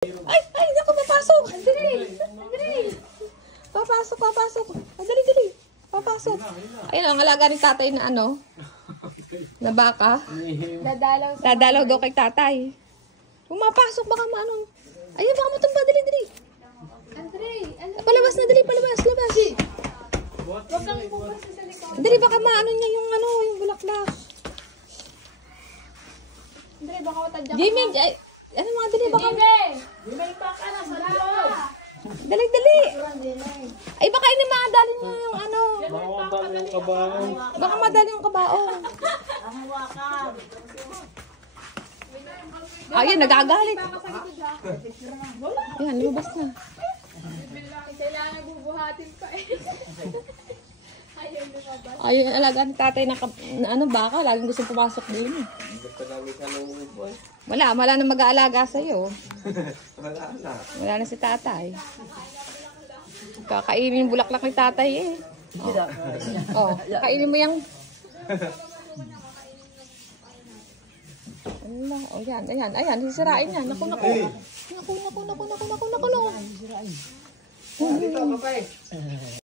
Ay, naku, papasok. Dali. Papasok. Dali. Papasok. Ayun, ang alaga ni tatay na ano, na baka. Dadalaw daw kay tatay. Pumapasok, baka maano. Ayun, baka matumba, dali. Palabas na, labas. Huwag kang bubasa sa likod. Dali, baka maano niya yung bulaklak. Andre, baka matadyak Jimmy, ay, ano mga dali, baka. Jimmy, baka na sa loob. Dali. Ay, baka inamadali niya yung ano. Baka madali yung kabaong. Ayun, nagagalit. Yan, lumabas na. Kailangan bubuhatin pa eh. Ayaw lumabas. Ayun, alaga ni tatay na ano, baka. Laging gusto pumasok din. Wala na mag-aalaga sa'yo. Wala na si tatay. Kakainin yung bulaklak ni tatay eh. Oh, kainin mo yung... Oh, ayan, sisirain yan. Naku.